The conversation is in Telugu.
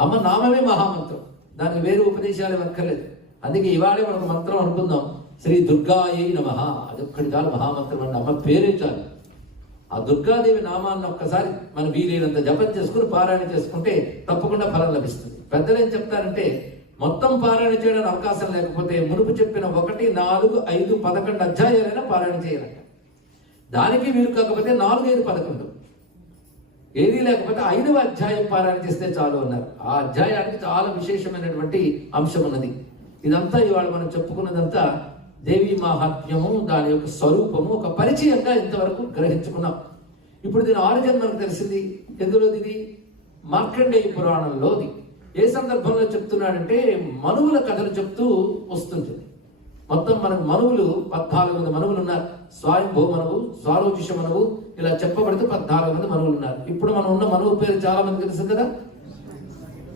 అమ్మ నామమే మహామంత్రం. దానికి వేరే ఉపదేశాలు అక్కర్లేదు అందుకే ఇవాళే మనకు మంత్రం అనుకుందాం. శ్రీ దుర్గాయై నమ. అదొక్కటి చాలు మహామంత్రం అండి అమ్మ పేరే చాలు. ఆ దుర్గాదేవి నామాన్ని ఒక్కసారి మనం వీలైనంత జపం చేసుకుని పారాయణ చేసుకుంటే తప్పకుండా ఫలం లభిస్తుంది. పెద్దలు ఏం చెప్తారంటే మొత్తం పారాయణ చేయడానికి అవకాశం లేకపోతే మునుపు చెప్పిన ఒకటి నాలుగు ఐదు పదకొండు అధ్యాయాలైనా పారాయణ చేయాలంట. దానికి వీలు కాకపోతే నాలుగు ఐదు పదకొండు. ఏది లేకపోతే ఐదవ అధ్యాయం పారాయణ చేస్తే చాలు అన్నారు. ఆ అధ్యాయానికి చాలా విశేషమైనటువంటి అంశం ఉన్నది. ఇదంతా ఇవాళ మనం చెప్పుకున్నదంతా దేవి మహాత్మ్యము దాని యొక్క స్వరూపము ఒక పరిచయంగా ఇంతవరకు గ్రహించుకున్నాం. ఇప్పుడు దీని ఆరిజిన్ మనకు తెలిసింది. ఎందులోది ఇది? మార్కండేయ పురాణంలోది. ఏ సందర్భంలో చెప్తున్నాడంటే మనువుల కథలు చెప్తూ వస్తుంది. మొత్తం మనకు మనువులు పద్నాలుగు మంది మనువులు ఉన్నారు స్వయంభూ మనవు స్వారోజిష మనవు ఇలా చెప్పబడితే పద్నాలుగు మంది మనువులు ఉన్నారు ఇప్పుడు మనం ఉన్న మనువు పేరు చాలా మంది తెలుసు కదా?